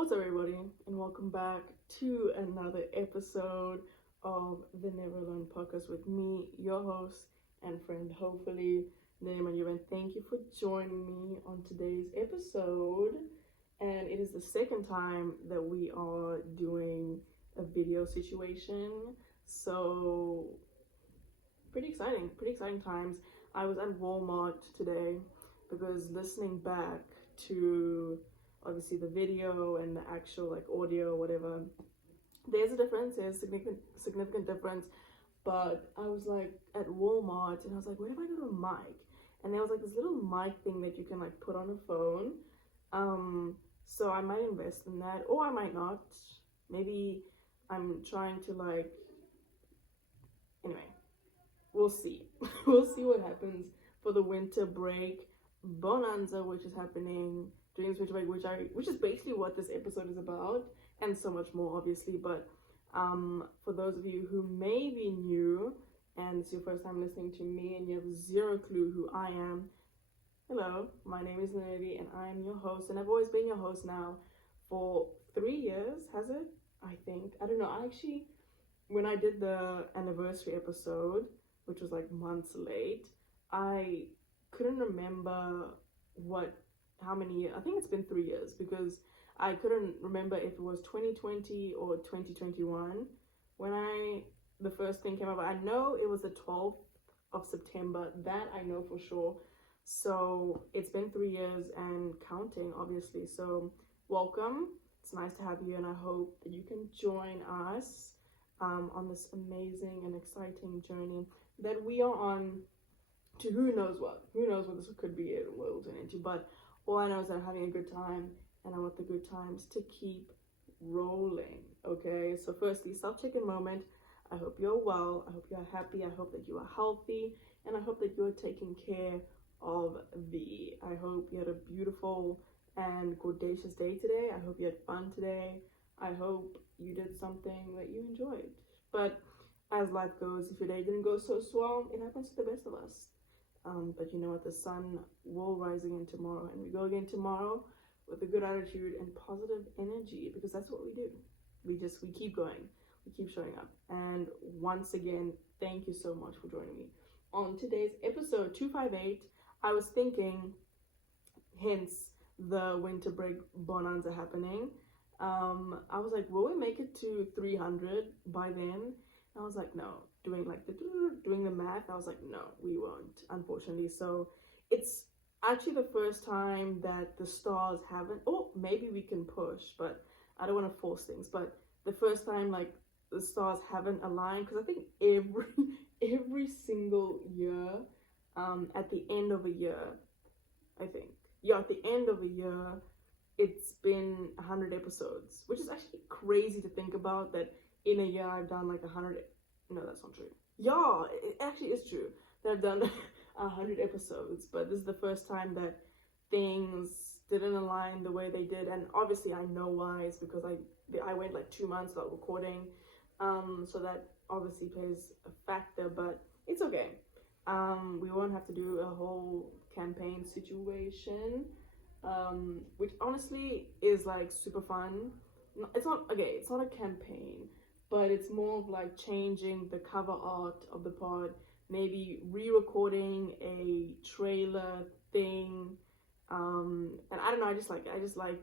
What's up, everybody, and welcome back to another episode of the Never Alone podcast with me, your host and friend, hopefully, Nirima Yuvan. Thank you for joining me on today's episode. And it is the second time that we are doing a video situation. So, pretty exciting times. I was at Walmart today because listening back to obviously the video and the actual like audio or whatever, there's a difference, there's significant difference. But I was like at Walmart and I was like, where do I go to a mic? And there was like this little mic thing that you can like put on a phone. So I might invest in that, or I might not. Maybe I'm trying to like, anyway, we'll see. We'll see what happens for the winter break Bonanza, which is happening during this winter break, which is basically what this episode is about, and so much more, obviously. But for those of you who may be new and it's your first time listening to me and you have zero clue who I am, hello, my name is Navy and I am your host, and I've always been your host now for 3 years. Has it? I think. I don't know. I actually, when I did the anniversary episode, which was like months late, I couldn't remember how many years. I think it's been 3 years because I couldn't remember if it was 2020 or 2021 when the first thing came up. I know it was the 12th of September, that I know for sure. So it's been 3 years and counting, obviously. So welcome. It's nice to have you, and I hope that you can join us on this amazing and exciting journey that we are on to who knows what this could be it will turn into. But all I know is that I'm having a good time, and I want the good times to keep rolling. Okay, so firstly, self-check-in moment. I hope you're well, I hope you're happy, I hope that you are healthy, and I hope that you're taking care of thee. I hope you had a beautiful and gorgeous day today. I hope you had fun today. I hope you did something that you enjoyed. But as life goes, if your day didn't go so swell, it happens to the best of us. But you know what? The sun will rise again tomorrow, and we go again tomorrow with a good attitude and positive energy, because that's what we do. We keep going, we keep showing up. And once again, thank you so much for joining me on today's episode 258. I was thinking, hence the winter break Bonanza happening. I was like, will we make it to 300 by then? And I was like, no. Doing the math, I was like, no, we won't, unfortunately. So it's actually the first time that the stars haven't, or maybe we can push, but I don't want to force things, but the first time like the stars haven't aligned, because I think every single year, at the end of a year, at the end of a year, it's been 100 episodes, which is actually crazy to think about, that in a year I've done like 100. No, that's not true. Yeah, it actually is true that I've done 100 episodes, but this is the first time that things didn't align the way they did. And obviously I know why. It's because I went like 2 months without recording, so that obviously plays a factor, but it's okay. We won't have to do a whole campaign situation, which honestly is like super fun. It's not a campaign, but it's more of like changing the cover art of the pod, maybe re-recording a trailer thing, and I don't know, I just like,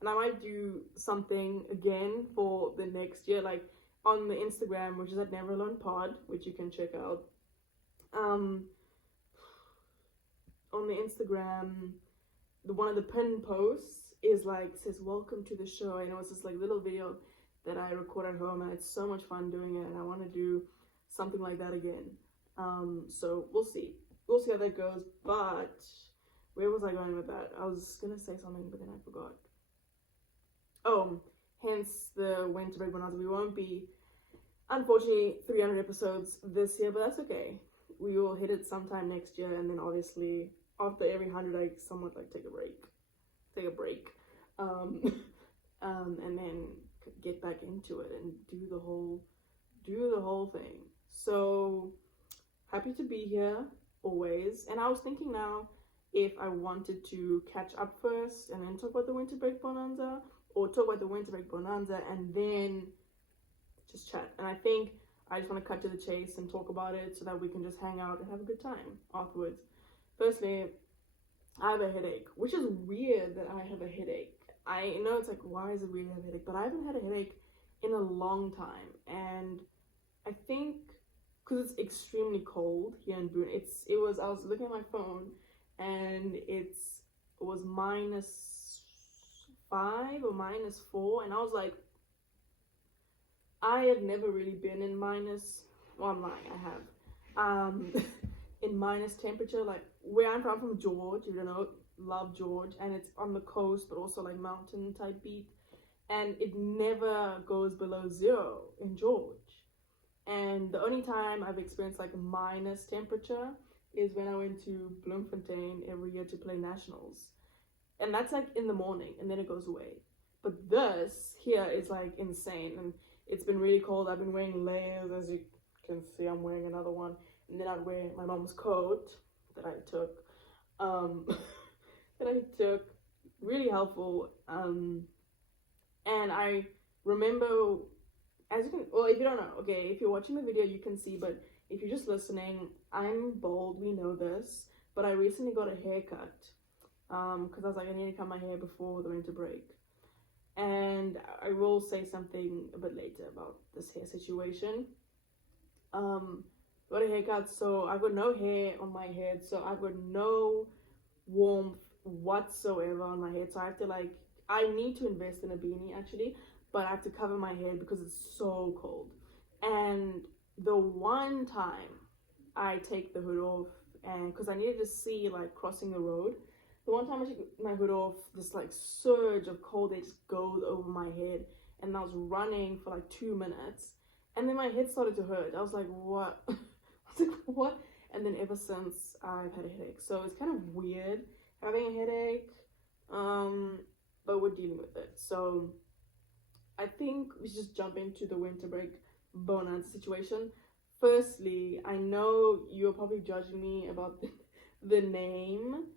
and I might do something again for the next year, like on the Instagram, which is at Never Alone Pod, which you can check out. On the Instagram, one of the pinned posts is like, says welcome to the show, and it was this like little video that I record at home, and it's so much fun doing it, and I want to do something like that again. So we'll see how that goes. But where was I going with that? I was gonna say something, but then I forgot. Oh, hence the winter break Bonanza. We won't be, unfortunately, 300 episodes this year, but that's okay. We will hit it sometime next year, and then obviously after every 100, I somewhat like take a break, and then get back into it and do the whole thing. So happy to be here always. And I was thinking now if I wanted to catch up first and then talk about the winter break Bonanza, or talk about the winter break Bonanza and then just chat. And I think I just want to cut to the chase and talk about it so that we can just hang out and have a good time afterwards. Firstly, I have a headache, which is weird that I have a headache. I know it's like, why is it weird to have a headache? But I haven't had a headache in a long time. And I think because it's extremely cold here in Boone, I was looking at my phone and it was -5 or -4. And I was like, I have never really been in well, I'm lying, I have. In minus temperature, like where I'm from George, you know, love George, and it's on the coast, but also like mountain type beat, and it never goes below 0 in George. And the only time I've experienced like minus temperature is when I went to Bloemfontein every year to play nationals, and that's like in the morning, and then it goes away. But this here is like insane, and it's been really cold. I've been wearing layers, as you can see. I'm wearing another one. And then I'd wear my mom's coat that I took, really helpful. And I remember, as you can, well, if you don't know, okay, if you're watching the video, you can see, but if you're just listening, I'm bald, we know this, but I recently got a haircut, because I was like, I need to cut my hair before the winter break. And I will say something a bit later about this hair situation. Got a haircut, so I've got no hair on my head, so I've got no warmth whatsoever on my head. So I have to I need to invest in a beanie actually, but I have to cover my head because it's so cold. And the one time I take the hood off, and because I needed to see like crossing the road, the one time I took my hood off, this like surge of cold air just goes over my head, and I was running for like 2 minutes, and then my head started to hurt. I was like, what? What? And then ever since, I've had a headache. So it's kind of weird having a headache, but we're dealing with it. So I think we should just jump into the winter break Bonanza situation. Firstly, I know you're probably judging me about the name.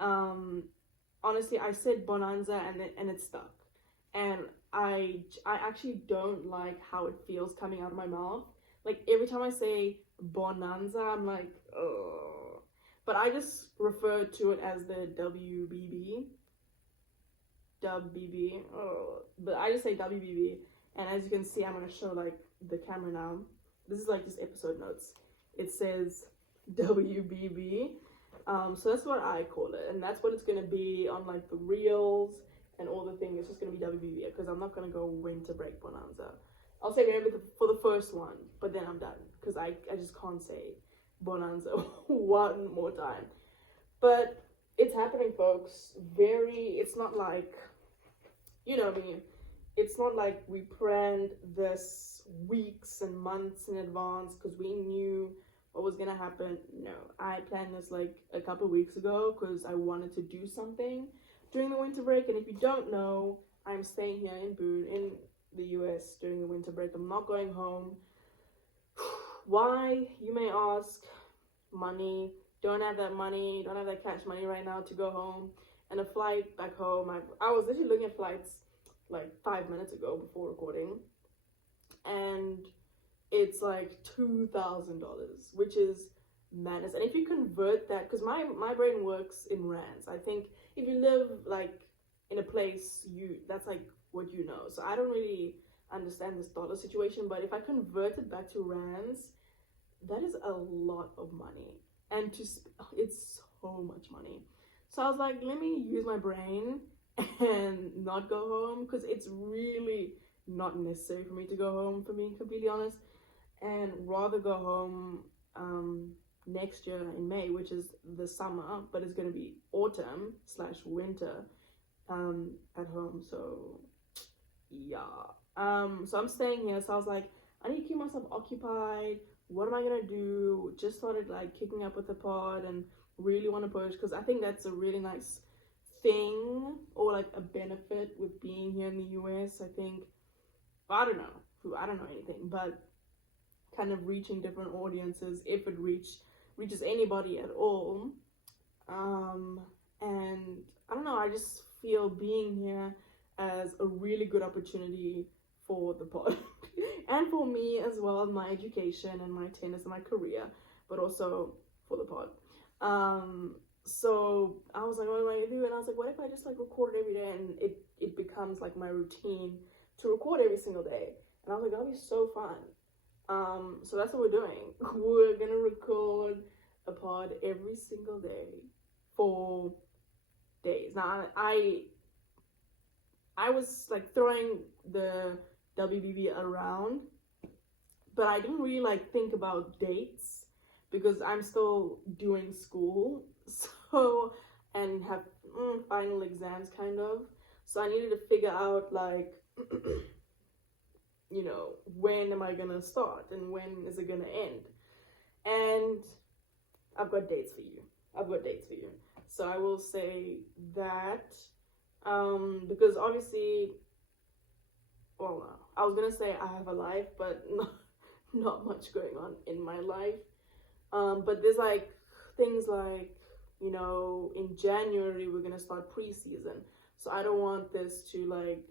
Honestly, I said Bonanza and it stuck. And I actually don't like how it feels coming out of my mouth. Like every time I say Bonanza, I'm like, oh. But I just refer to it as the WBB. Oh. But I just say WBB. And as you can see, I'm going to show like the camera now. This is like just episode notes. It says WBB. So that's what I call it. And that's what it's going to be on like the reels and all the things. It's just going to be WBB because I'm not going to go winter break Bonanza. I'll say maybe for the first one, but then I'm done because I just can't say Bonanza one more time. But it's happening, folks. It's not like, you know me, it's not like we planned this weeks and months in advance because we knew what was gonna happen. No, I planned this like a couple weeks ago because I wanted to do something during the winter break. And if you don't know, I'm staying here in Boone in the US during the winter break. I'm not going home. Why, you may ask? Money. Don't have that cash money right now to go home. And a flight back home, I was literally looking at flights like 5 minutes ago before recording, and it's like $2,000, which is madness. And if you convert that, because my brain works in rands, I think if you live like in a place, that's like what you know. So I don't really understand this dollar situation, but if I convert it back to rands, that is a lot of money, and it's so much money. So I was like, let me use my brain and not go home, because it's really not necessary for me to go home, for being completely honest, and rather go home next year in May, which is the summer, but it's going to be autumn / winter at home. So yeah, so I'm staying here. So I was like, I need to keep myself occupied. What am I gonna do? Just started like kicking up with the pod and really want to push, because I think that's a really nice thing, or like a benefit with being here in the US. I think, I don't know anything, but kind of reaching different audiences, if it reaches anybody at all. And I don't know, I just feel being here as a really good opportunity for the pod and for me as well, my education and my tennis and my career, but also for the pod. So I was like, what am I gonna do? And I was like, what if I just like record it every day, and it becomes like my routine to record every single day. And I was like, that'll be so fun. So that's what we're doing. We're gonna record a pod every single day for days. Now I was like throwing the WBB around, but I didn't really like think about dates because I'm still doing school, so, and have final exams kind of. So I needed to figure out like, you know, when am I gonna start and when is it gonna end? And I've got dates for you. So I will say that, because obviously, well, I was gonna say I have a life, but not much going on in my life. But there's like things like, you know, in January we're gonna start preseason. So I don't want this to like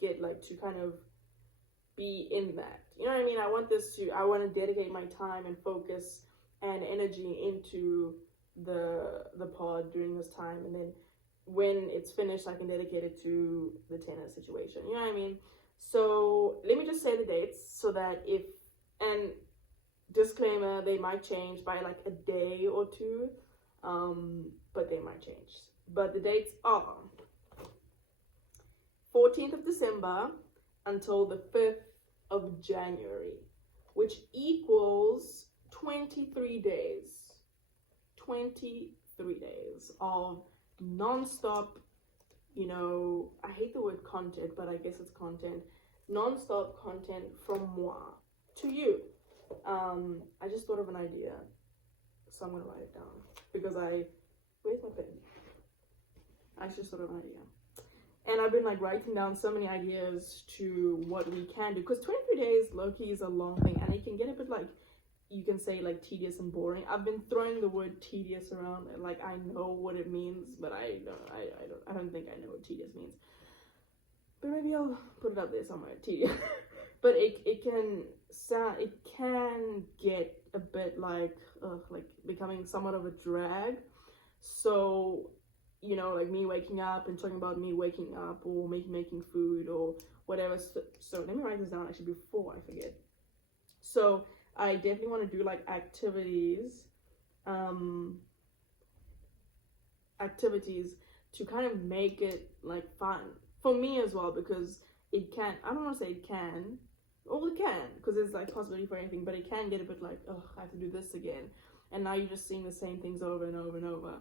get like to kind of be in that. You know what I mean? I want to dedicate my time and focus and energy into the pod during this time, and then when it's finished I can dedicate it to the tennis situation. You know what I mean? So let me just say the dates so that if, and disclaimer, they might change by like a day or two, but they might change. But the dates are 14th of December until the 5th of January, which equals 23 days. 23 days of non-stop, you know, I hate the word content, but I guess it's content, non-stop content from moi to you. I just thought of an idea, so I'm gonna write it down because where's my pen? I just thought of an idea. And I've been like writing down so many ideas to what we can do, because 23 days low-key is a long thing, and it can get a bit like, you can say like tedious and boring. I've been throwing the word tedious around, and like I know what it means, but I don't think I know what tedious means. But maybe I'll put it up there somewhere, tedious. But it can get a bit like becoming somewhat of a drag. So, you know, like me waking up and talking about me waking up or making food or whatever. So let me write this down actually before I forget. So I definitely want to do like activities to kind of make it like fun for me as well, because it can, I don't want to say it can, well, it can, because there's like possibility for anything, but it can get a bit like, oh, I have to do this again, and now you're just seeing the same things over and over and over,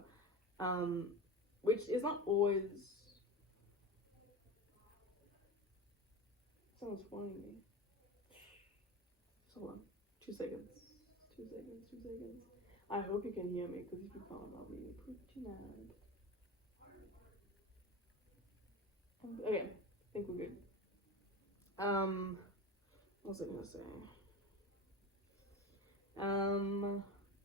which is not always. Someone's phoning me. So hold on, 2 seconds. I hope you can hear me, because if you can't, I'll be pretty mad. Okay, I think we're good. What was I gonna say?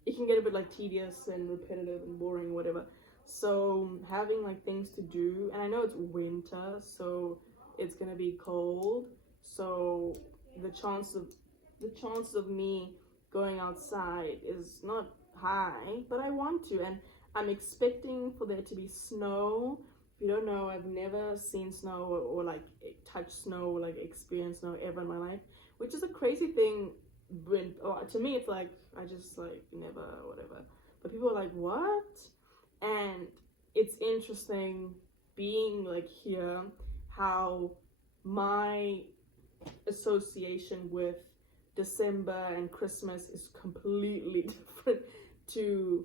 It can get a bit like tedious and repetitive and boring, whatever. So having like things to do, and I know it's winter, so it's gonna be cold. So the chance of me going outside is not high, but I want to, and I'm expecting for there to be snow. If you don't know, I've never seen snow or like touched snow or like experienced snow ever in my life, which is a crazy thing. When to me it's like I just like never whatever, but people are like, what? And it's interesting being like here, how my association with December and Christmas is completely different to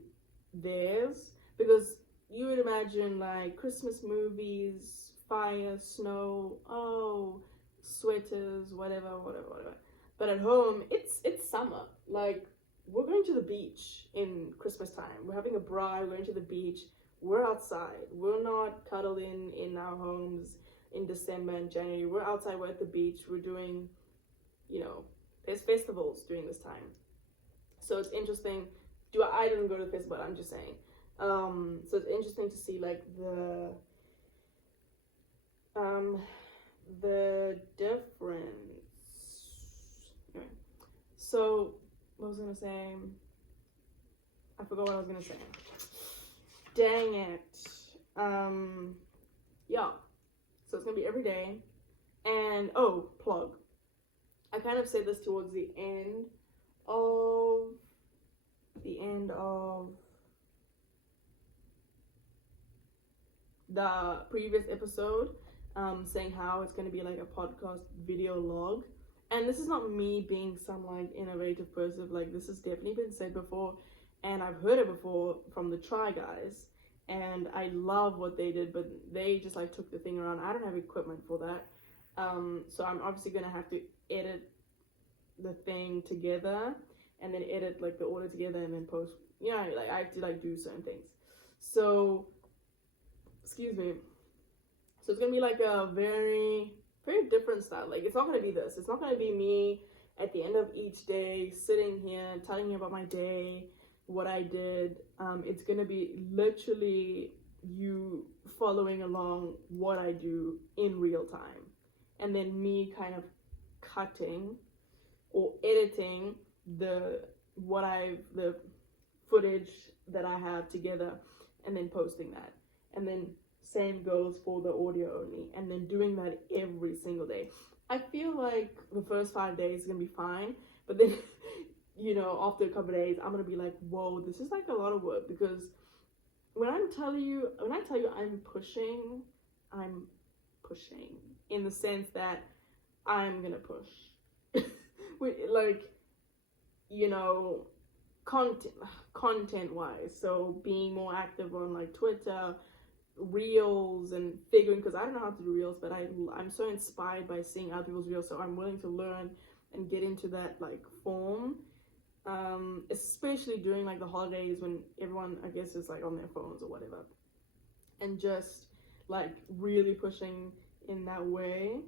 theirs, because you would imagine like Christmas movies, fire, snow, oh, sweaters, whatever. But at home, it's summer. Like, we're going to the beach in Christmas time. We're having a braai, we're going to the beach. We're outside. We're not cuddled in our homes in December and January. We're outside, we're at the beach. We're doing, you know, there's festivals during this time. So it's interesting. I didn't go to the festival, I'm just saying. So it's interesting to see like the Um, the difference. Anyway, so what was I gonna say? I forgot what I was gonna say. Dang it. Yeah. So it's gonna be every day. And plug. I kind of said this towards the end of the previous episode, saying how it's going to be like a podcast video log. And this is not me being some like innovative person. Like, this has definitely been said before, and I've heard it before from the Try Guys, and I love what they did, but they just like took the thing around. I don't have equipment for that, so I'm obviously gonna have to edit the thing together, and then edit like the order together, and then post. Like I have to like do certain things. So, excuse me. So it's gonna be like a very, very different style. Like, it's not gonna be this. It's not gonna be me at the end of each day sitting here telling you about my day, what I did. It's gonna be literally you following along what I do in real time, and then me kind of cutting or editing the footage that I have together, and then posting that. And then same goes for the audio only, and then doing that every single day. I feel like the first 5 days is gonna be fine, but then after a couple of days, I'm gonna be like, whoa, this is like a lot of work. Because when I tell you I'm pushing in the sense that I'm gonna push. Like, content wise. So being more active on like Twitter, reels, and figuring, because I don't know how to do reels, but I'm so inspired by seeing other people's reels, so I'm willing to learn and get into that like form, especially during like the holidays when everyone, I guess, is like on their phones or whatever, and just like really pushing in that way.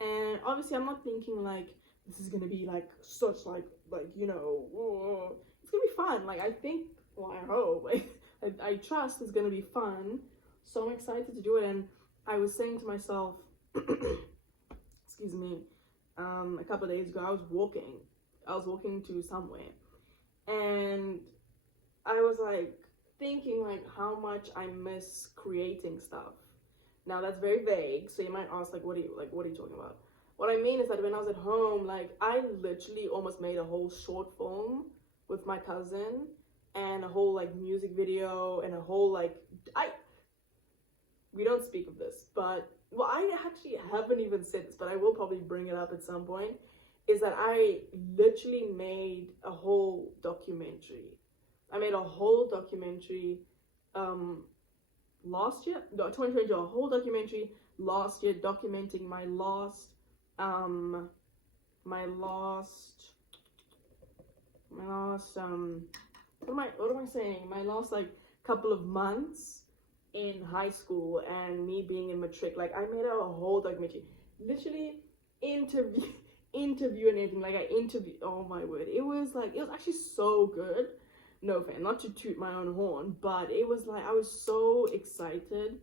And obviously I'm not thinking like this is gonna be like such like it's gonna be fun. Like, I think, well, I hope, I trust it's gonna be fun. So I'm excited to do it. And I was saying to myself, excuse me, a couple of days ago, I was walking to somewhere, and I was like thinking like how much I miss creating stuff. Now that's very vague, so you might ask like what are you talking about? What I mean is that when I was at home, like, I literally almost made a whole short film with my cousin, and a whole like music video, and a whole like we don't speak of this, but, well, I actually haven't even said this, but I will probably bring it up at some point, is that I literally made a whole documentary. I made a whole documentary last year, no, 2020, a whole documentary last year documenting my last what am I saying? My last like couple of months in high school, and me being in matric. Like, I made a whole documentary, literally interview and everything. Like, oh my word, it was actually so good. No fan, not to toot my own horn, but it was like, I was so excited,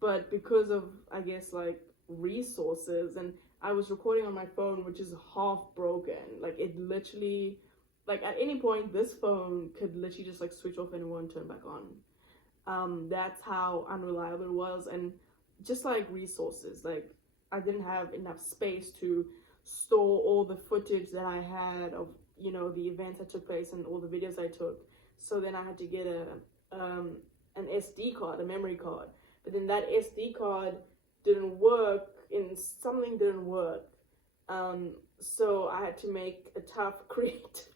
but because of, I guess, like, resources, and I was recording on my phone, which is half broken. Like, it literally, like, at any point this phone could literally just like switch off and it won't turn back on. That's how unreliable it was. And just like resources, like, I didn't have enough space to store all the footage that I had of the events that took place and all the videos I took. So then I had to get an SD card, a memory card, but then that SD card didn't work, and something didn't work. So I had to make a tough creative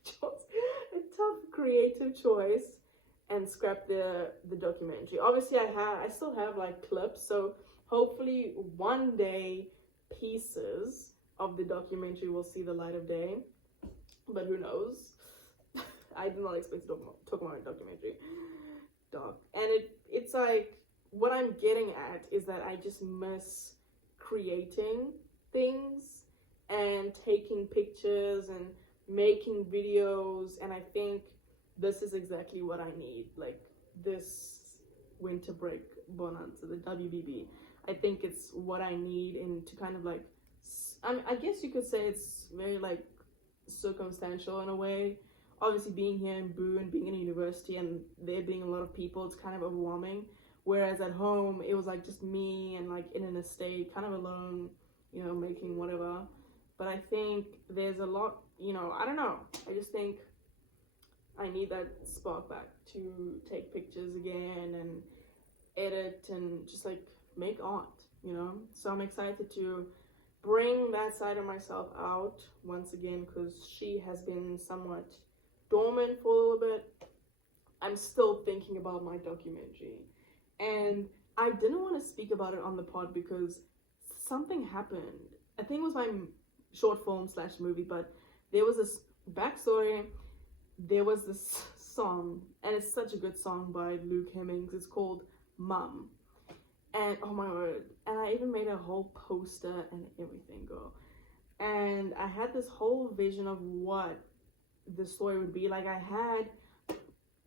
choice and scrap the documentary. Obviously I still have like clips, so hopefully one day pieces of the documentary will see the light of day, but who knows. I did not expect to talk about a documentary, and it's like, what I'm getting at is that I just miss creating things and taking pictures and making videos, and I think this is exactly what I need, like, this winter break Bonanza, the WBB. I think it's what I need in to kind of like, I guess you could say it's very like circumstantial in a way. Obviously, being here in Boone, being in a university, and there being a lot of people, it's kind of overwhelming. Whereas at home, it was like just me and like in an estate, kind of alone, you know, making whatever. But I think there's a lot, you know, I don't know. I just think I need that spark back to take pictures again and edit and just like make art, you know. So I'm excited to bring that side of myself out once again, because she has been somewhat dormant for a little bit. I'm still thinking about my documentary, and I didn't want to speak about it on the pod because something happened. I think it was my short film / movie, but there was this backstory. There was this song, and it's such a good song by Luke Hemmings. It's called Mum. And oh my word, and I even made a whole poster and everything, girl. And I had this whole vision of what the story would be. Like I had,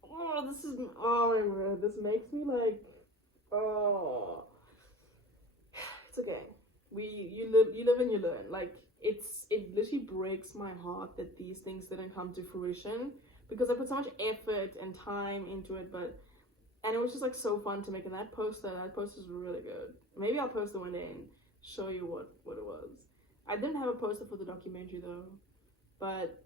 oh my word, this makes me like, oh, it's okay. You live and you learn. Like it literally breaks my heart that these things didn't come to fruition, because I put so much effort and time into it, and it was just like so fun to make. And that poster is really good. Maybe I'll post it one day and show you what it was. I didn't have a poster for the documentary though, but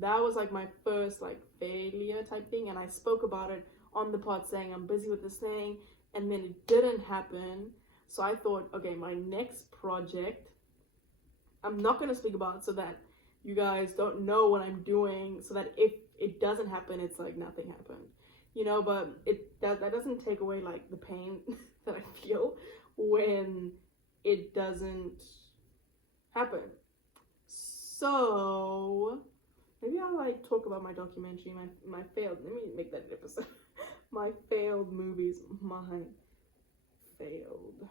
that was like my first like failure type thing, and I spoke about it on the pod saying I'm busy with this thing, and then it didn't happen. So I thought, okay, my next project, I'm not going to speak about, so that you guys don't know what I'm doing, so that if it doesn't happen, it's like nothing happened, you know. But that doesn't take away like the pain that I feel when it doesn't happen. So maybe I'll like talk about my documentary, my failed, let me make that an episode. My failed movies, my failed,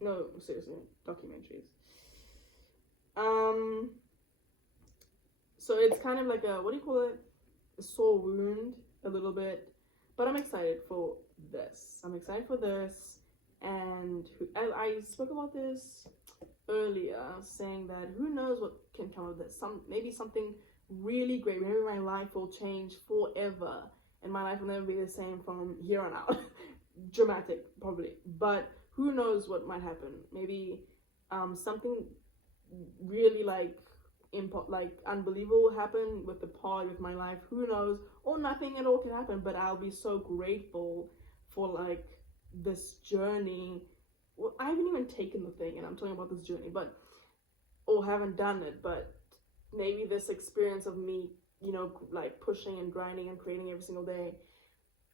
no, seriously, documentaries. So it's kind of like a, what do you call it? A sore wound, a little bit. But I'm excited for this. And I spoke about this earlier, saying that who knows what can come of this. Maybe something really great. Maybe my life will change forever, and my life will never be the same from here on out. Dramatic, probably. But who knows what might happen. Maybe something really like unbelievable will happen with the pod, with my life. Who knows? Or nothing at all can happen, but I'll be so grateful for like this journey. Well, I haven't even taken the thing, and I'm talking about this journey, or haven't done it, but maybe this experience of me, you know, like pushing and grinding and creating every single day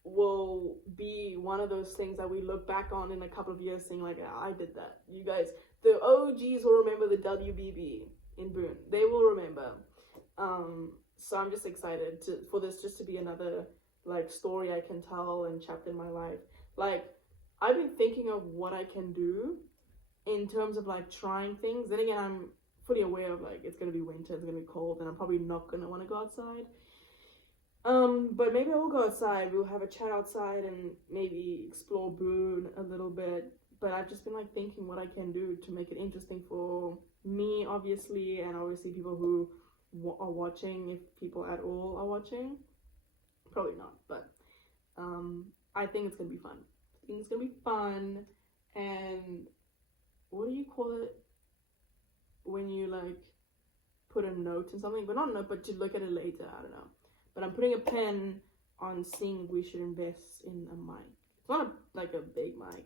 will be one of those things that we look back on in a couple of years saying like, I did that. You guys, the OGs will remember the WBB in Boone. They will remember. So I'm just excited for this just to be another like story I can tell and chapter in my life. Like I've been thinking of what I can do in terms of like trying things. Then again, I'm fully aware of like it's gonna be winter, it's gonna be cold, and I'm probably not gonna want to go outside. But maybe I will go outside. We'll have a chat outside and maybe explore Boone a little bit. But I've just been like thinking what I can do to make it interesting for me, obviously, and obviously people who are watching, if people at all are watching. Probably not, but I think it's gonna be fun. And what do you call it when you like put a note in something, but not a note, but to look at it later? I don't know. But I'm putting a pen on seeing we should invest in a mic. It's not like a big mic.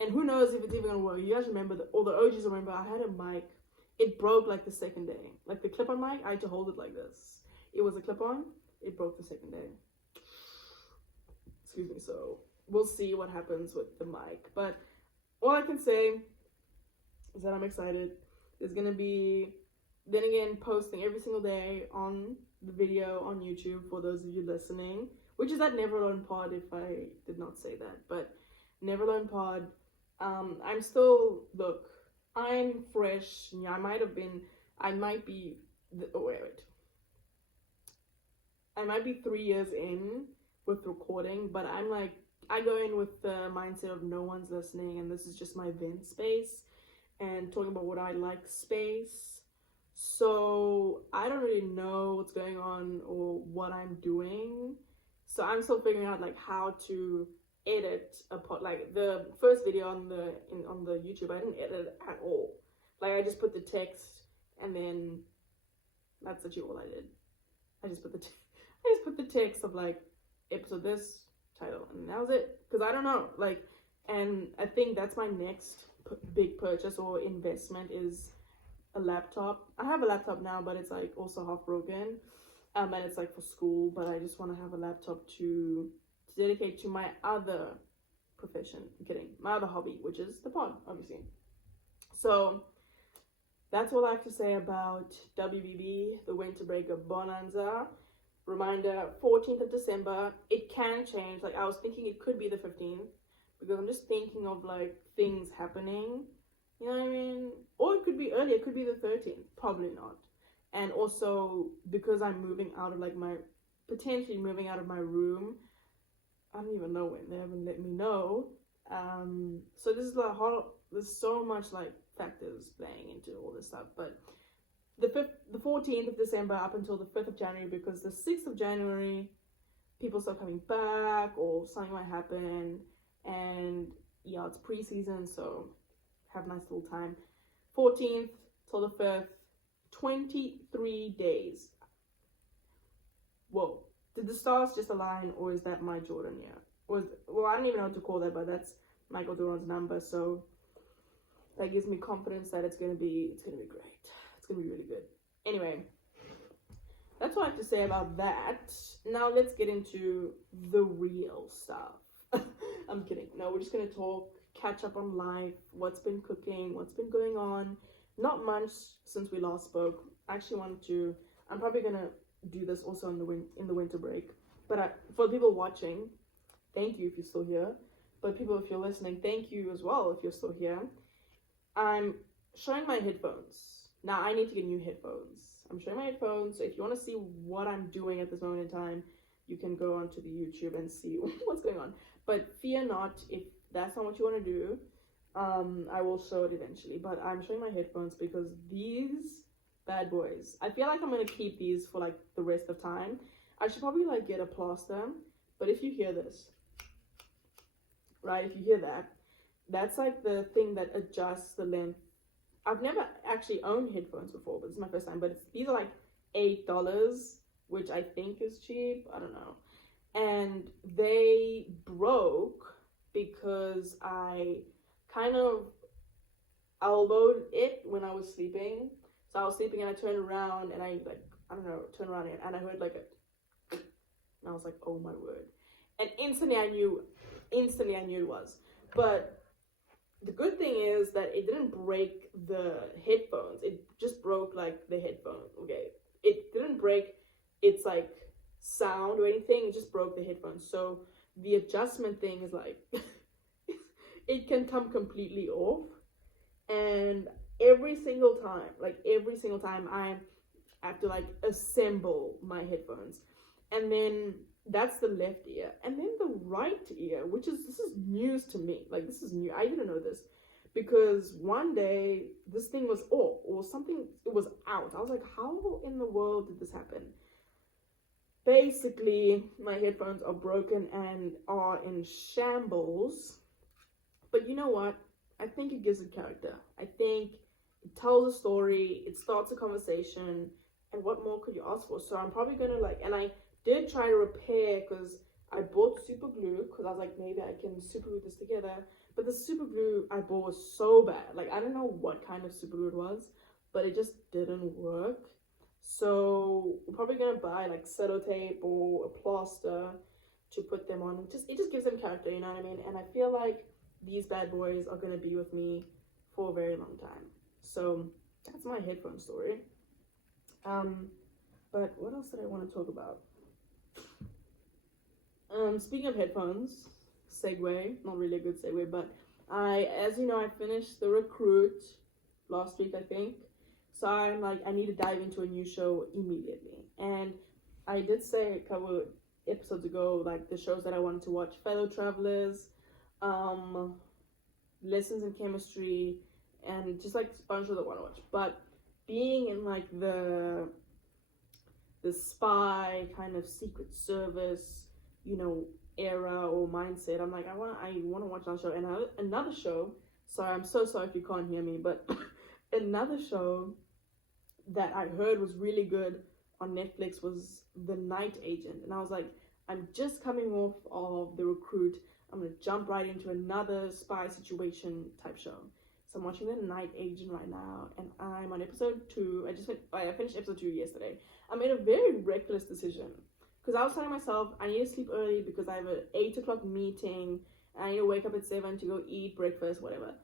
And who knows if it's even gonna work. You guys remember, all the OGs remember, I had a mic. It broke like the second day. Like the clip-on mic, I had to hold it like this. It was a clip-on, it broke the second day. Excuse me, so we'll see what happens with the mic. But all I can say is that I'm excited. There's gonna be, then again, posting every single day on the video on YouTube for those of you listening, which is at Never Alone Pod, if I did not say that. But Never Alone Pod, I'm still, look, I'm fresh. Yeah, I might be 3 years in with recording, but I'm like, I go in with the mindset of no one's listening and this is just my vent space and talking about what I like space. So I don't really know what's going on or what I'm doing. So I'm still figuring out like how to edit like the first video on the YouTube. I didn't edit it at all. Like I just put the text and then that's actually all I did. I just put the text of like episode this title and that was it. Because I don't know, like, and I think that's my next big purchase or investment is a laptop. I have a laptop now, but it's like also half broken, and it's like for school. But I just want to have a laptop to dedicate to my other profession. I'm kidding, my other hobby, which is the pod, obviously. So that's all I have to say about WBB, the winter break of Bonanza. Reminder, 14th of December. It can change. Like I was thinking it could be the 15th because I'm just thinking of like things happening. You know what I mean? Or it could be earlier. It could be the 13th. Probably not. And also because I'm moving out of like potentially moving out of my room. I don't even know when. They haven't let me know. So this is like there's so much like factors playing into all this stuff. But the 14th of December up until the 5th of January, because the 6th of January people start coming back or something might happen, and yeah, it's pre-season, so have a nice little time. 14th till the 5th, 23 days. Whoa, did the stars just align, or is that my Jordan year? Well, I don't even know what to call that, but that's Michael Jordan's number, so that gives me confidence that it's gonna be great. It's gonna be really good. Anyway, that's what I have to say about that. Now let's get into the real stuff. I'm kidding. No, we're just gonna talk, catch up on life, what's been cooking, what's been going on. Not much since we last spoke. I actually wanted to. I'm probably gonna do this also in the winter break. But for people watching, thank you if you're still here. But people, if you're listening, thank you as well if you're still here. I'm showing my headphones. Now I need to get new headphones. I'm showing my headphones. So if you want to see what I'm doing at this moment in time, you can go onto the YouTube and see what's going on. But fear not, if that's not what you want to do, I will show it eventually. But I'm showing my headphones because these bad boys, I feel like I'm going to keep these for like the rest of time. I should probably like get a plaster. But if you hear this, right, if you hear that, that's like the thing that adjusts the length. I've never actually owned headphones before, but it's my first time. But these are like $8, which I think is cheap. I don't know. And they broke because I kind of elbowed it when I was sleeping. So I was sleeping and I turned around and I turned around and I heard like a, and I was like, oh my word. And instantly I knew it was. But the good thing is that it didn't break the headphones. It just broke like the headphone. Okay. It didn't break its like sound or anything. It just broke the headphones. So the adjustment thing is like, it can come completely off. And every single time I have to like assemble my headphones. And then that's the left ear. And then the right ear, this is news to me. Like this is new. I didn't know this. Because one day this thing was off or something, it was out. I was like, how in the world did this happen? Basically, my headphones are broken and are in shambles. But you know what? I think it gives it character. I think it tells a story. It starts a conversation. And what more could you ask for? So I'm probably going to and I did try to repair because I bought super glue because I was like, maybe I can super glue this together. But the super glue I bought was so bad. Like, I don't know what kind of super glue it was, but it just didn't work. So we're probably going to buy like sellotape or a plaster to put them on. It just gives them character, you know what I mean? And I feel like these bad boys are going to be with me for a very long time. So that's my headphone story. But what else did I want to talk about? Speaking of headphones, segue, not really a good segue, but as you know, I finished The Recruit last week, I think. So I'm like, I need to dive into a new show immediately. And I did say a couple episodes ago, like the shows that I wanted to watch: Fellow Travelers, Lessons in Chemistry, and just like a bunch of that I want to watch. But being in like the spy kind of Secret Service, era or mindset, I'm like, I want to watch another show. And another show, sorry, I'm so sorry if you can't hear me, but another show that I heard was really good on Netflix was The Night Agent. And I was like, I'm just coming off of The Recruit. I'm going to jump right into another spy situation type show. So I'm watching The Night Agent right now, and I'm on episode 2. I finished episode 2 yesterday. I made a very reckless decision, because I was telling myself I need to sleep early because I have an 8 o'clock meeting, and I need to wake up at 7 to go eat breakfast, whatever.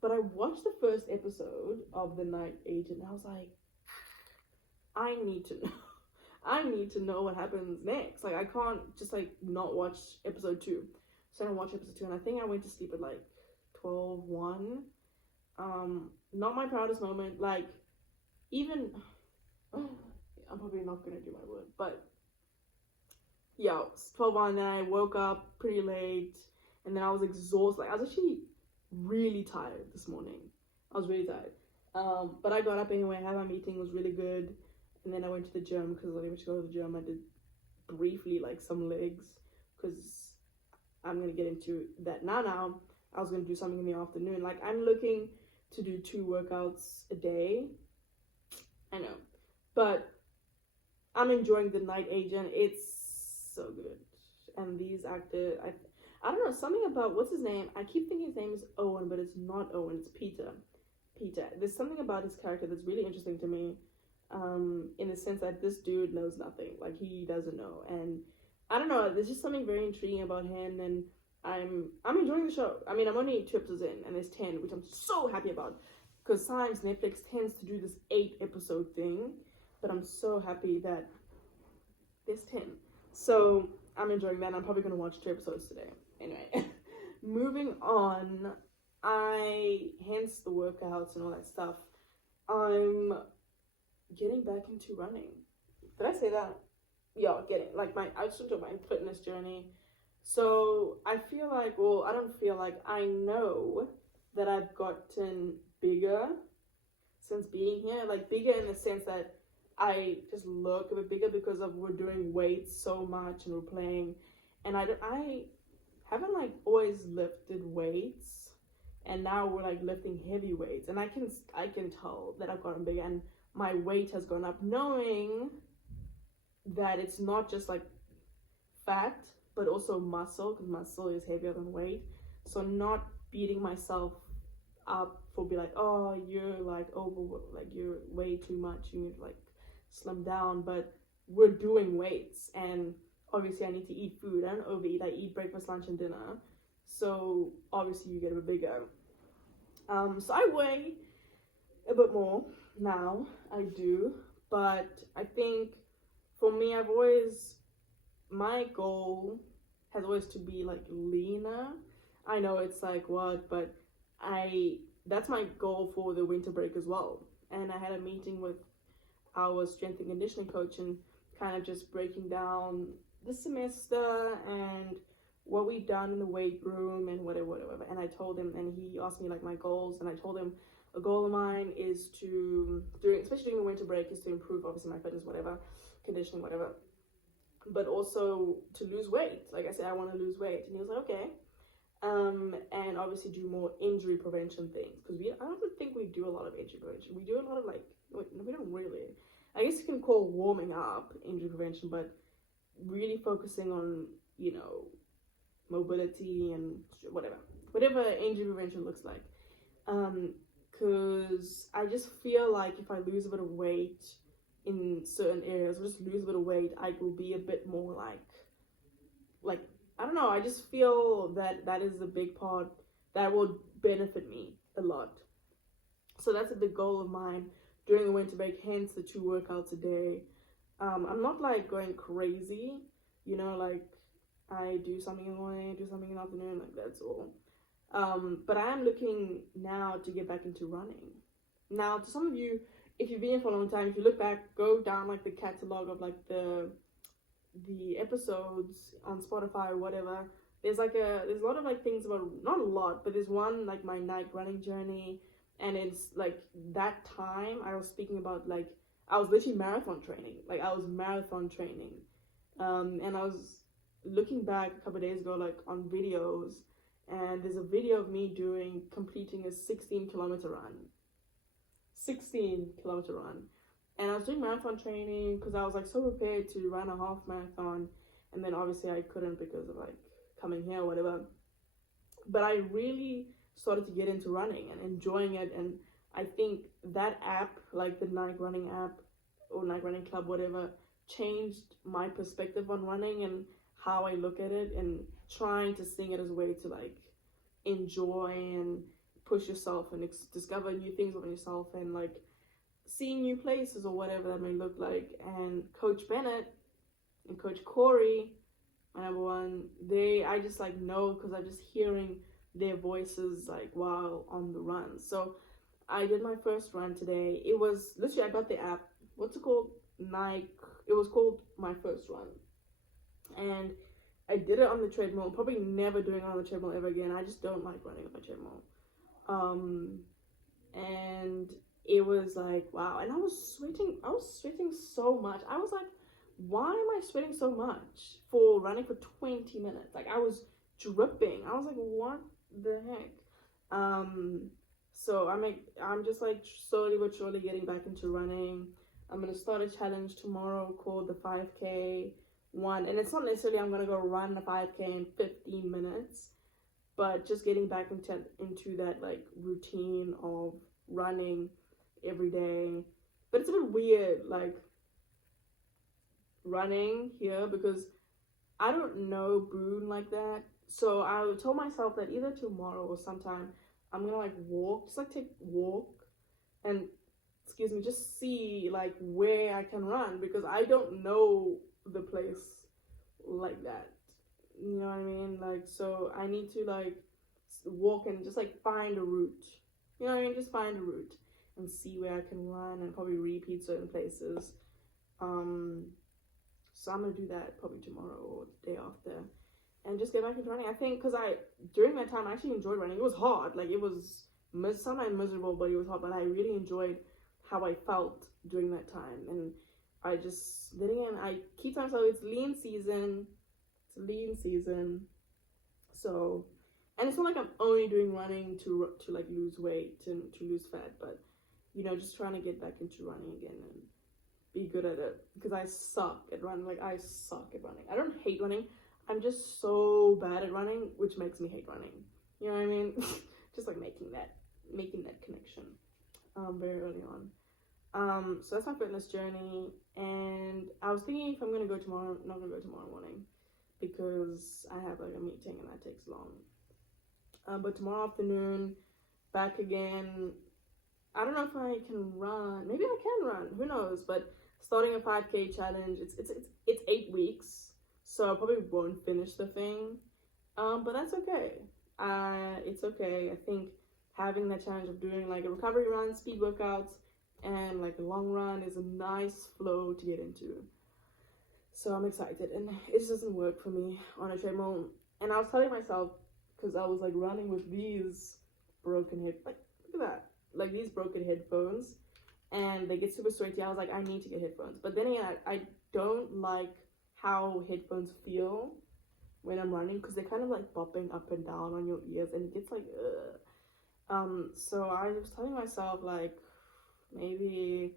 But I watched the first episode of The Night Agent, and I was like, I need to know. I need to know what happens next. Like, I can't just like not watch episode 2. So I watched episode 2, and I think I went to sleep at like 12:01. Not my proudest moment. Like, even I'm probably not gonna do my word, but yeah, it's 12:01, and then I woke up pretty late, and then I was exhausted. Like, I was actually really tired this morning. I was really tired. But I got up anyway. I had my meeting. It was really good. And then I went to the gym, because I needed to go to the gym. I did briefly like some legs, because I'm going to get into that now. I was going to do something in the afternoon. Like, I'm looking to do 2 workouts a day. I know. But I'm enjoying The Night Agent. It's so good. And these actors, I don't know, something about, what's his name? I keep thinking his name is Owen, but it's not Owen. It's Peter. There's something about his character that's really interesting to me. In the sense that this dude knows nothing. Like, he doesn't know. And I don't know, there's just something very intriguing about him, and I'm enjoying the show. I mean, I'm only 2 episodes in, and there's 10, which I'm so happy about, because sometimes Netflix tends to do this 8 episode thing, but I'm so happy that there's 10. So I'm enjoying that, and I'm probably going to watch 2 episodes today. Anyway, moving on, hence the workouts and all that stuff, I'm getting back into running. Did I say that? Yeah, I just took my fitness journey. So I feel like, I know that I've gotten bigger since being here. Like, bigger in the sense that I just look a bit bigger because we're doing weights so much, and we're playing, and I haven't like always lifted weights, and now we're like lifting heavy weights, and I can tell that I've gotten bigger, and my weight has gone up, knowing that it's not just like fat, but also muscle, because muscle is heavier than weight. So not beating myself up for be like, oh, you're like you're way too much, you need to like slim down. But we're doing weights, and obviously I need to eat food. I don't overeat. I eat breakfast, lunch, and dinner. So obviously you get a bit bigger. So I weigh a bit more now. I do, but I think for me, my goal has always to be like leaner. I know it's like what, but that's my goal for the winter break as well. And I had a meeting with our strength and conditioning coach, and kind of just breaking down the semester and what we've done in the weight room and whatever. And I told him, and he asked me like my goals, and I told him a goal of mine is to, especially during the winter break, is to improve obviously my fitness, whatever, conditioning, whatever, but also to lose weight. Like I said, I want to lose weight. And he was like, okay. And obviously do more injury prevention things, because I don't think we do a lot of injury prevention. We do a lot of we don't really. I guess you can call warming up injury prevention, but really focusing on, mobility and whatever injury prevention looks like. Because I just feel like if I lose a bit of weight in certain areas, or just lose a bit of weight, I will be a bit more like I don't know, I just feel that is a big part that will benefit me a lot. So that's a big goal of mine during the winter break, hence the 2 workouts a day. I'm not like going crazy, like I do something in the morning, do something in the afternoon, like that's all. But I am looking now to get back into running. Now, to some of you, if you've been here for a long time, if you look back, go down like the catalog of like the the episodes on Spotify or whatever, there's a lot of like things about, not a lot, but there's one like my night running journey, and it's like that time I was speaking about like I was literally marathon training, and I was looking back a couple of days ago like on videos, and there's a video of me completing a 16-kilometer run. 16-kilometer run. And I was doing marathon training because I was like so prepared to run a half marathon, and then obviously I couldn't because of like coming here or whatever. But I really started to get into running and enjoying it, and I think that app, like the night running app or night running club, whatever, changed my perspective on running and how I look at it, and trying to sing it as a way to like enjoy and push yourself and discover new things about yourself, and like seeing new places or whatever that may look like. And Coach Bennett and Coach Corey, my number one, I just like know because I'm just hearing their voices like while on the run. So I did my first run today. It was literally, I got the app, what's it called? It was called My First Run. And I did it on the treadmill. Probably never doing it on the treadmill ever again. I just don't like running on the treadmill. And it was like, wow. And I was sweating so much. I was like, why am I sweating so much for running for 20 minutes? Like I was dripping. I was like, what the heck? So I'm just like slowly but surely getting back into running. I'm gonna start a challenge tomorrow called the 5K one, and it's not necessarily I'm gonna go run the 5K in 15 minutes, but just getting back into that like routine of running every day. But it's a bit weird like running here because I don't know Boone like that. So I told myself that either tomorrow or sometime I'm gonna like walk, just like take a walk and just see like where I can run, because I don't know the place like that. You know what I mean? Like, so I need to like walk and just like find a route. You know what I mean? Just find a route and see where I can run and probably repeat certain places. So I'm gonna do that probably tomorrow or the day after, and just get back into running. I think because during that time I actually enjoyed running. It was hard, like it was sometimes miserable, but it was hard. But I really enjoyed how I felt during that time, and I just then again I keep telling myself it's lean season. So, and it's not like I'm only doing running to like lose weight and to lose fat, but you know, just trying to get back into running again and be good at it, because I suck at running. Like I suck at running. I don't hate running. I'm just so bad at running, which makes me hate running. You know what I mean? Just like making that connection very early on. So that's my fitness journey, and I was thinking if I'm gonna go tomorrow, not gonna go tomorrow morning because I have like a meeting and that takes long. But tomorrow afternoon, back again. I don't know if I can run. Maybe I can run. Who knows? But starting a 5K challenge. It's 8 weeks, so I probably won't finish the thing. But that's okay. It's okay. I think having that challenge of doing like a recovery run, speed workouts, and like a long run is a nice flow to get into. So I'm excited, and it just doesn't work for me on a treadmill. And I was telling myself, because I was like running with these broken look at that, like these broken headphones, and they get super sweaty. I was like, I need to get headphones. But then again, I don't like how headphones feel when I'm running, because they're kind of like bopping up and down on your ears, and it gets like so I was telling myself like maybe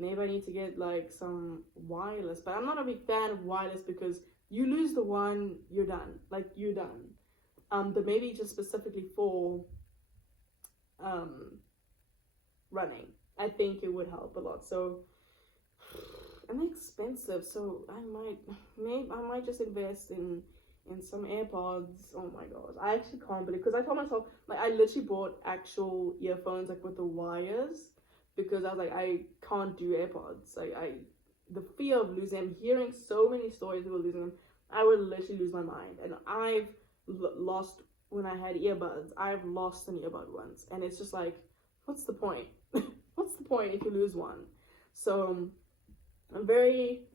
I need to get like some wireless, but I'm not a big fan of wireless because you lose the one, you're done. But maybe just specifically for running, I think it would help a lot. So, and they're expensive, so I might just invest in some AirPods. Oh my god, I actually can't believe, because I told myself, like, I literally bought actual earphones like with the wires, because I was like, I can't do AirPods. Like, the fear of losing, I'm hearing so many stories of people losing them. I would literally lose my mind. And I've lost, when I had earbuds, I've lost an earbud once, and it's just like, what's the point? What's the point if you lose one? So I'm very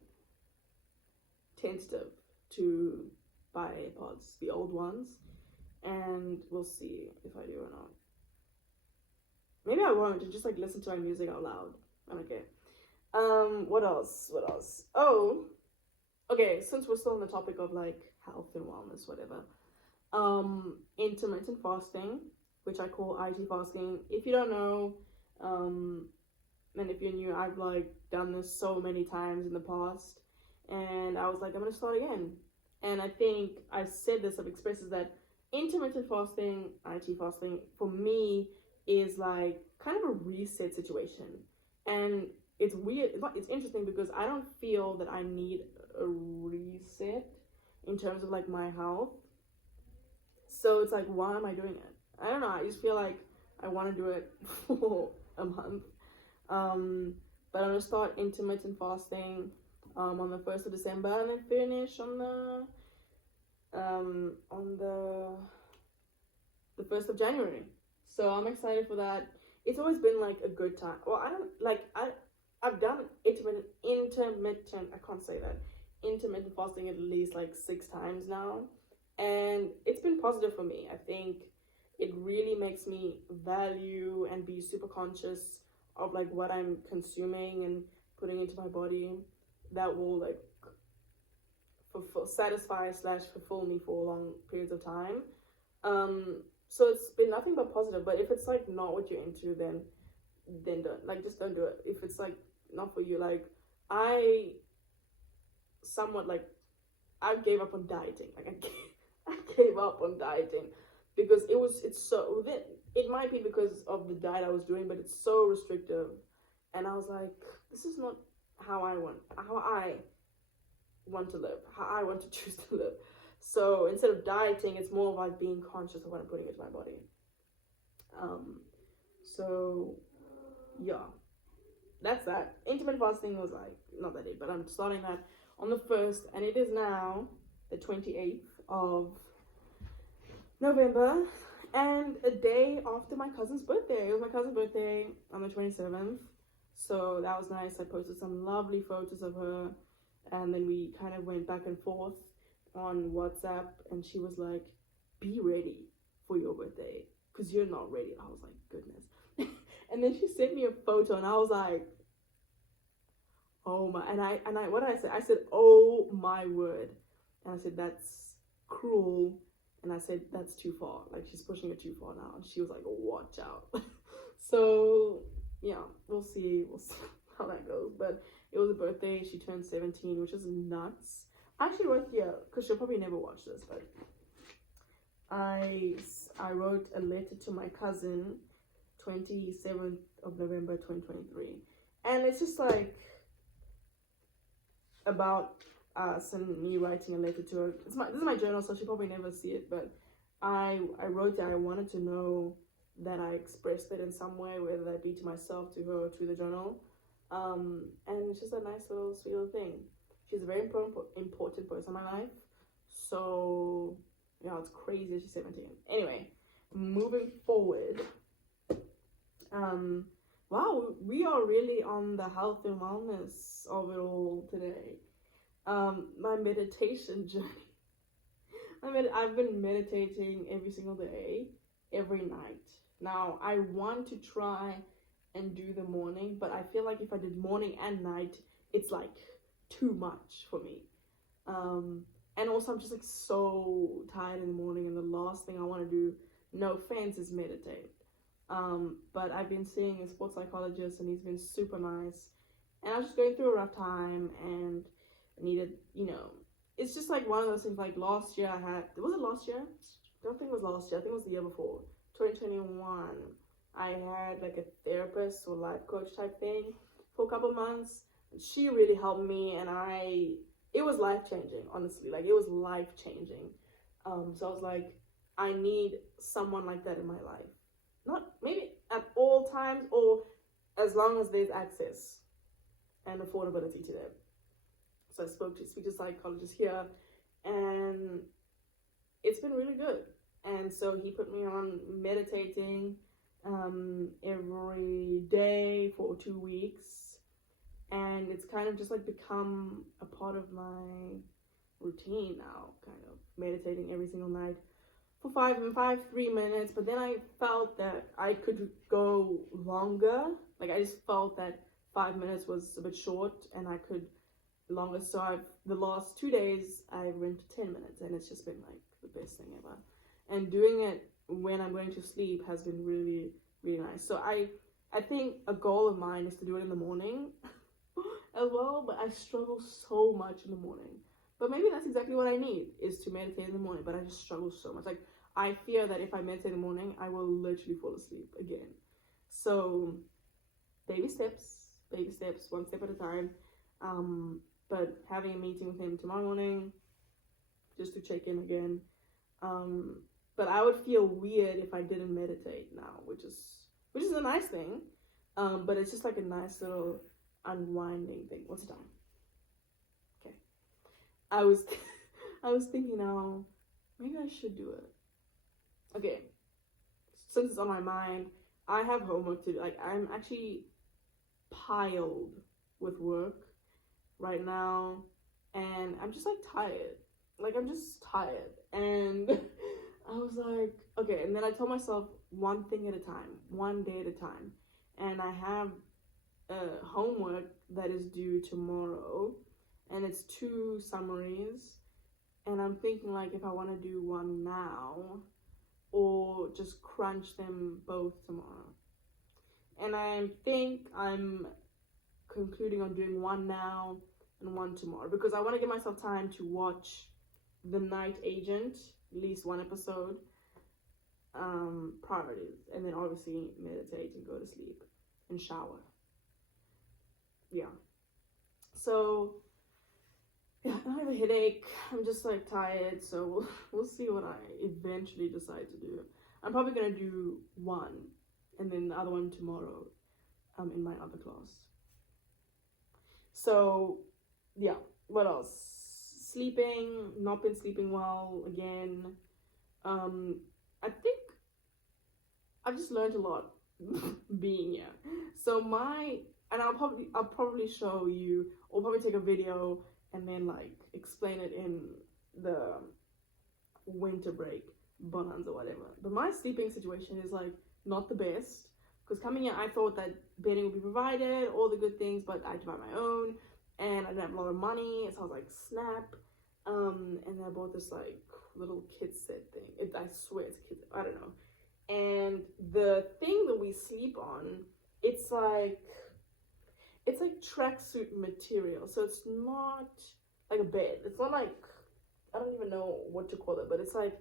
tentative to buy AirPods, the old ones, and we'll see if I do or not. Maybe I won't, and just like listen to my music out loud. I don't care. What else? Oh, okay, since we're still on the topic of like health and wellness, whatever. Intermittent fasting, which I call IT fasting. If you don't know, and if you're new, I've like done this so many times in the past, and I was like, I'm gonna start again. And I think I've said this, I've expressed that intermittent fasting, IT fasting, for me is like kind of a reset situation. And it's weird, it's interesting because I don't feel that I need a reset in terms of like my health. So it's like, why am I doing it? I don't know, I just feel like I want to do it for a month. But I'm gonna start intermittent fasting on the 1st of December and then finish on the 1st of January. So I'm excited for that. It's always been like a good time. Well, I've done intermittent, I can't say that, intermittent fasting at least like 6 times now, and it's been positive for me. I think it really makes me value and be super conscious of like what I'm consuming and putting into my body that will like satisfy / fulfill me for long periods of time. So it's been nothing but positive. But if it's like not what you're into, then don't, like, just don't do it. If it's like not for you, like I gave up on dieting. Like I gave up on dieting because it might be because of the diet I was doing, but it's so restrictive, and I was like, this is not how I want to live, how I want to choose to live. So instead of dieting, it's more of like being conscious of what I'm putting into my body. So yeah, that's that. Intermittent fasting was like not that deep, but I'm starting that on the 1st, and it is now the 28th of November, and a day after my cousin's birthday. It was my cousin's birthday on the 27th, so that was nice. I posted some lovely photos of her, and then we kind of went back and forth on WhatsApp, and she was like, be ready for your birthday because you're not ready. I was like, goodness. And then she sent me a photo, and I was like, oh my, and I what did I say? I said, oh my word. And I said, that's cruel. And I said, that's too far. Like, she's pushing it too far now. And she was like, watch out. So yeah, we'll see how that goes. But it was a birthday. She turned 17, which is nuts. I actually wrote here, because she'll probably never watch this, but I wrote a letter to my cousin 27th of November 2023, and it's just like about us and me writing a letter to her. This is my journal, so she'll probably never see it, but I wrote that I wanted to know that I expressed it in some way, whether that be to myself, to her, or to the journal. And it's just a nice little sweet little thing. She's a very important person in my life. So yeah, it's crazy that she's 17. Anyway, moving forward. Wow, we are really on the health and wellness of it all today. My meditation journey. I've been meditating every single day, every night. Now, I want to try and do the morning, but I feel like if I did morning and night, it's like too much for me. And also I'm just like so tired in the morning, and the last thing I want to do, no offense, is meditate. But I've been seeing a sports psychologist, and he's been super nice, and I was just going through a rough time and needed, it's just like one of those things. Like last year was it last year? I don't think it was last year, I think it was the year before, 2021. I had like a therapist or life coach type thing for a couple months. She really helped me, and it was life-changing, honestly. Like, it was life-changing. So I was like, I need someone like that in my life. Not maybe at all times, or as long as there's access and affordability to them. So I spoke to a speech psychologist here, and it's been really good. And so he put me on meditating every day for 2 weeks. And it's kind of just like become a part of my routine now, kind of meditating every single night for 3 minutes. But then I felt that I could go longer. Like I just felt that 5 minutes was a bit short, and I could longer. So the last 2 days I went to 10 minutes, and it's just been like the best thing ever. And doing it when I'm going to sleep has been really, really nice. So I think a goal of mine is to do it in the morning as well, but I struggle so much in the morning. But maybe that's exactly what I need, is to meditate in the morning, but I just struggle so much. Like, I fear that if I meditate in the morning, I will literally fall asleep again. So, baby steps, one step at a time. But having a meeting with him tomorrow morning, just to check in again. But I would feel weird if I didn't meditate now, which is a nice thing. But it's just like a nice little unwinding thing. What's the time? Okay. I was thinking now, maybe I should do it. Okay. Since it's on my mind, I have homework to do. Like, I'm actually piled with work right now, and I'm just like tired. Like, I'm just tired. And I was like, okay. And then I told myself, one thing at a time, one day at a time. And I have homework that is due tomorrow, and it's 2 summaries. And I'm thinking, like, if I want to do one now or just crunch them both tomorrow. And I think I'm concluding on doing one now and one tomorrow, because I want to give myself time to watch The Night Agent, at least one episode, priorities, and then obviously meditate and go to sleep and shower. Yeah. So yeah, I have a headache. I'm just like tired, so we'll see what I eventually decide to do. I'm probably gonna do one and then the other one tomorrow, in my other class. So yeah, what else? Sleeping, not been sleeping well again. I think I've just learned a lot being here. So I'll probably show you, or probably take a video and then like explain it in the winter break, Bonanza, whatever. But my sleeping situation is like not the best, because coming here I thought that bedding would be provided, all the good things, but I had to buy my own, and I didn't have a lot of money, so I was like, snap. And then I bought this like little kid set thing. I swear it's a kid, I don't know. And the thing that we sleep on, it's like tracksuit material. So it's not like a bed. It's not like, I don't even know what to call it, but it's like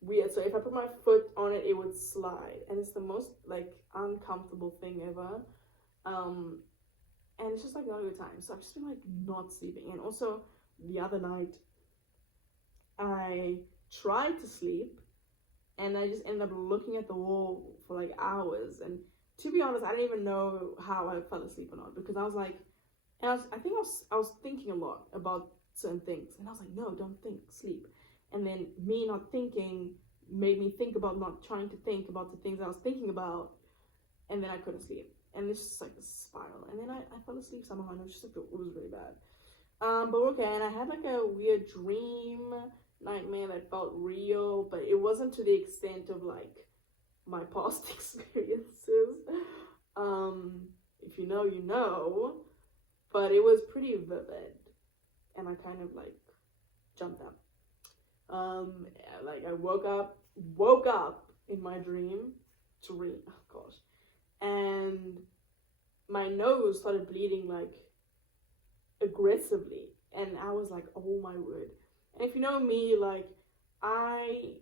weird. So if I put my foot on it, it would slide. And it's the most like uncomfortable thing ever. And it's just like not a good time. So I've just been like not sleeping. And also the other night, I tried to sleep, and I just ended up looking at the wall for like hours. And to be honest, I don't even know how I fell asleep or not, because I was like, and I was thinking a lot about certain things, and I was like, no, don't think, sleep. And then me not thinking made me think about not trying to think about the things I was thinking about, and then I couldn't sleep. And it's just like a spiral. And then I fell asleep somehow, and it was just like, it was really bad. But okay, and I had like a weird dream nightmare that felt real, but it wasn't to the extent of like my past experiences. If you know, you know. But it was pretty vivid, and I kind of like jumped up. Like I woke up in my dream, oh gosh, and my nose started bleeding like aggressively, and I was like, oh my word. And if you know me, like, I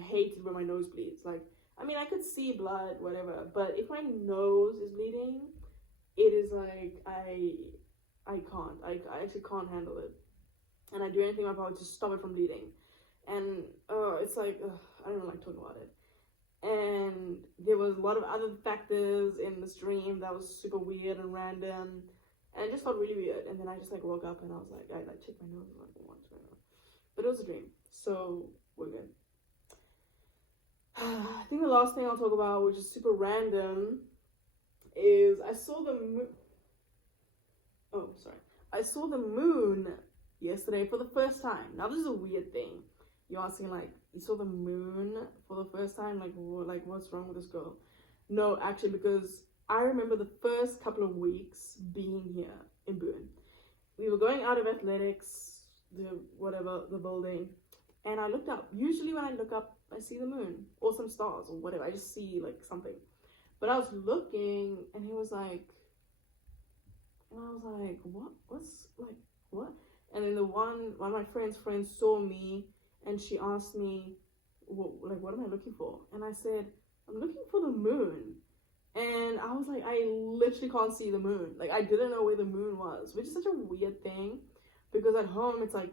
hate it when my nose bleeds. Like, I mean, I could see blood, whatever, but if my nose is bleeding, it is like, I can't. I actually can't handle it. And I do anything in my power to stop it from bleeding. And, it's like, I don't even like talking about it. And there was a lot of other factors in this dream that was super weird and random. And it just felt really weird. And then I just like woke up and I was like, I like checked my nose. I was like, what's going on? But it was a dream. So we're good. I think the last thing I'll talk about, which is super random, is I saw the moon yesterday for the first time. Now this is a weird thing. You're asking like, you saw the moon for the first time? Like what's wrong with this girl? No, actually, because I remember the first couple of weeks being here in Boone. We were going out of athletics, the building, and I looked up. Usually when I look up, I see the moon or some stars or whatever. I just see like something. But I was looking, and he was like, and I was like, what? What's like what? And then one of my friends saw me, and she asked me, what am I looking for? And I said, I'm looking for the moon. And I was like, I literally can't see the moon. Like, I didn't know where the moon was, which is such a weird thing, because at home it's like,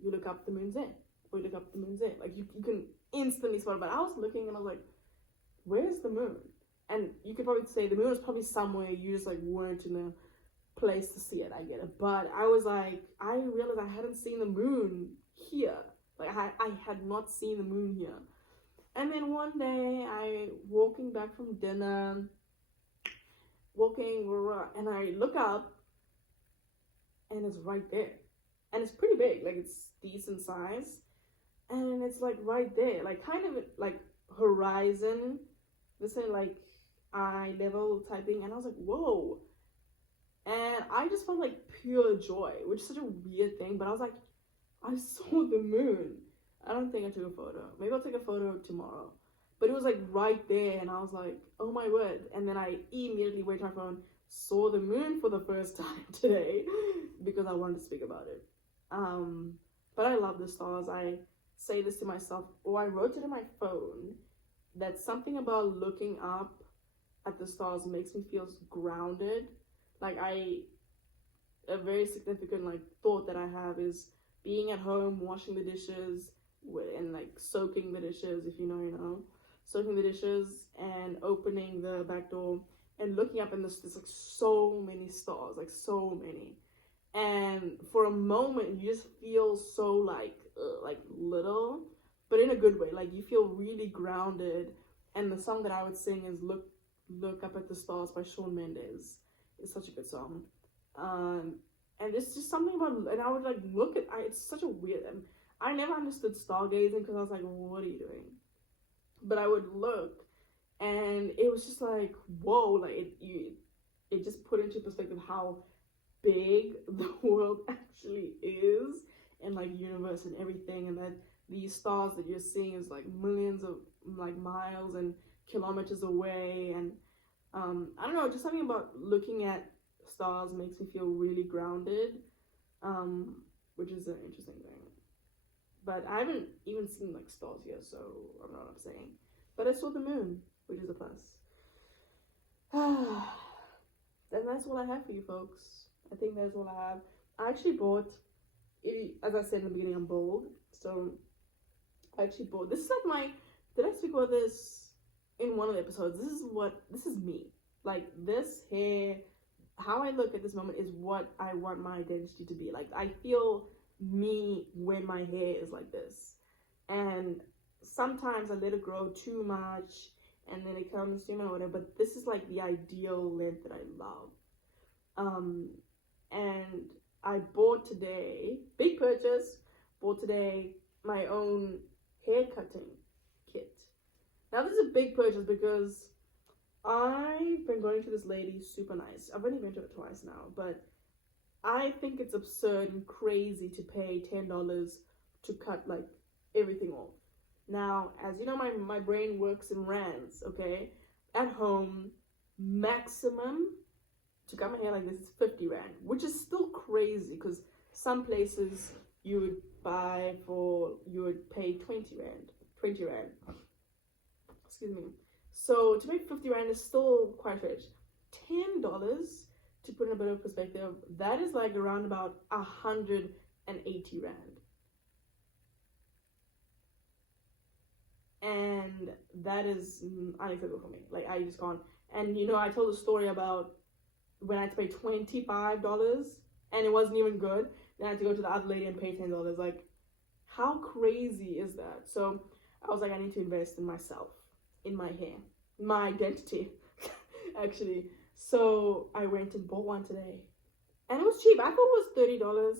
you look up, the moon's there, or you look up, the moon's there. Like, you can instantly spot it. But I was looking, and I was like, where's the moon? And you could probably say the moon was probably somewhere, you just like weren't in a place to see it. I get it. But I was like, I realized I hadn't seen the moon here. Like, I had not seen the moon here. And then one day, I walking back from dinner, and I look up, and it's right there. And it's pretty big, like it's decent size. And it's like right there, like kind of like horizon, this is like eye level typing. And I was like, whoa. And I just felt like pure joy, which is such a weird thing. But I was like, I saw the moon. I don't think I took a photo. Maybe I'll take a photo tomorrow. But it was like right there, and I was like, oh my word. And then I immediately went to my phone, saw the moon for the first time today because I wanted to speak about it. But I love the stars. I say this to myself, or I wrote it in my phone, that something about looking up at the stars makes me feel grounded. Like a very significant like thought that I have is being at home, washing the dishes, and like soaking the dishes, if you know, soaking the dishes and opening the back door and looking up, and there's like so many stars, like so many. And for a moment, you just feel so like little, but in a good way. Like you feel really grounded. And the song that I would sing is "Look Up at the Stars" by Shawn Mendes. It's such a good song. And it's just something about, and I would like look at, it's such a weird, I never understood stargazing because I was like, what are you doing? But I would look, and it was just like, whoa, like it just put into perspective how big the world actually is, and like universe and everything, and that these stars that you're seeing is like millions of like miles and kilometers away. And I don't know, just something about looking at stars makes me feel really grounded, which is an interesting thing. But I haven't even seen like stars yet, so I don't know what I'm saying. But I saw the moon, which is a plus. And that's all I have for you folks. I think that's all I have. I actually bought it, as I said in the beginning, I'm bold. So I actually bought, this is like my, did I speak about this in one of the episodes? This is me. Like this hair, how I look at this moment is what I want my identity to be. Like I feel me when my hair is like this, and sometimes I let it grow too much and then it comes, whatever, but this is like the ideal length that I love. And I bought today, big purchase, bought today my own hair cutting kit. Now this is a big purchase because I've been going to this lady, super nice. I've only been to it twice now, but I think it's absurd and crazy to pay $10 to cut like everything off. Now, as you know, my brain works in rands, okay? At home, maximum to cut my hair like this is 50 rand, which is still crazy because some places you would pay 20 rand. Excuse me. So to make 50 rand is still quite rich. $10, to put in a bit of perspective, that is like around about 180 rand. And that is unacceptable for me. Like I just can't. And I told a story about when I had to pay $25 and it wasn't even good. Then I had to go to the other lady and pay $10. Like, how crazy is that? So I was like, I need to invest in myself, in my hair, my identity, actually. So I went and bought one today, and it was cheap. I thought it was $30.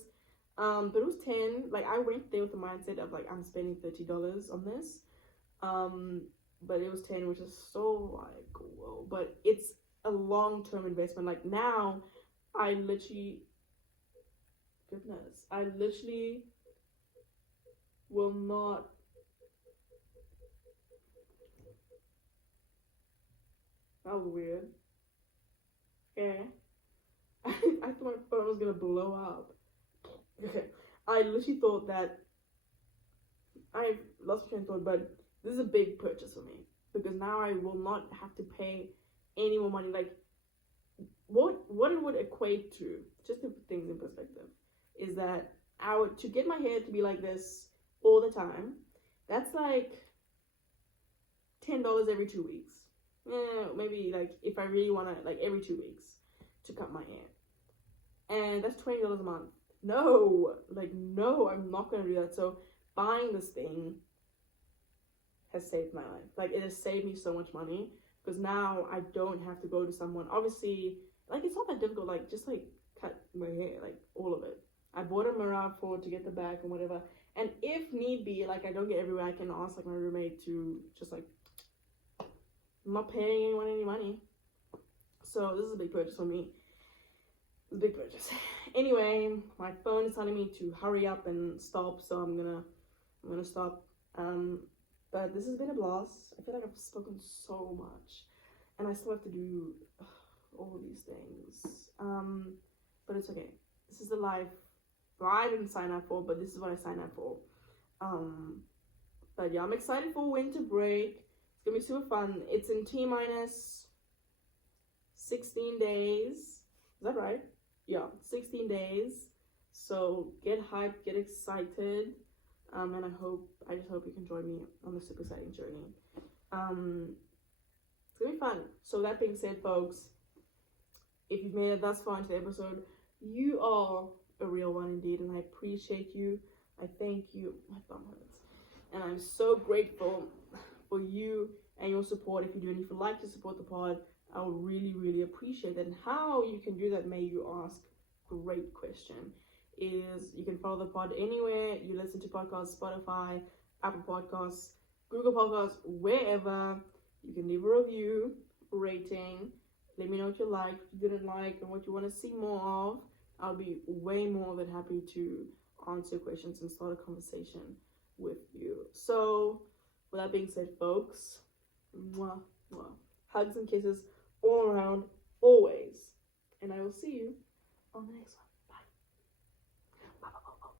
But it was 10. Like, I went there with the mindset of like, I'm spending $30 on this. But it was 10, which is so like, whoa. But it's a long-term investment. Like, now I literally will not. That was weird. Yeah. I thought my phone was gonna blow up. Okay. I literally thought that I lost my train of thought, but this is a big purchase for me because now I will not have to pay any more money. Like, what it would equate to, just to put things in perspective, is that to get my hair to be like this all the time, that's like $10 every 2 weeks. Maybe like if I really wanna, like every 2 weeks to cut my hair, and that's $20 a month. No, I'm not gonna do that. So buying this thing has saved my life. Like, it has saved me so much money because now I don't have to go to someone. Obviously, like, it's not that difficult. Like, just like cut my hair, like all of it. I bought a mirror to get the back and whatever. And if need be, like, I don't get everywhere, I can ask like my roommate to just like, I'm not paying anyone any money. So this is a big purchase for me. It's a big purchase. Anyway, my phone is telling me to hurry up and stop, so I'm gonna stop. But this has been a blast. I feel like I've spoken so much, and I still have to do all of these things. But it's okay. This is the life I didn't sign up for, but this is what I signed up for. But yeah, I'm excited for winter break. It's gonna be super fun. It's in T-minus 16 days. Is that right? Yeah, 16 days. So get hyped, get excited. And I just hope you can join me on this super exciting journey. It's gonna be fun. So that being said, folks, if you've made it thus far into the episode, you are a real one indeed, and I appreciate you. I thank you. My thumb hurts. And I'm so grateful for you and your support. If you do, and if you'd like to support the pod, I would really, really appreciate that. And how you can do that, may you ask? Great question. Is you can follow the pod anywhere you listen to podcasts: Spotify, Apple Podcasts, Google Podcasts, wherever. You can leave a review, rating. Let me know what you liked, what you didn't like, and what you want to see more of. I'll be way more than happy to answer questions and start a conversation with you. So, with that being said, folks, mwah, mwah. Hugs and kisses all around, always. And I will see you on the next one.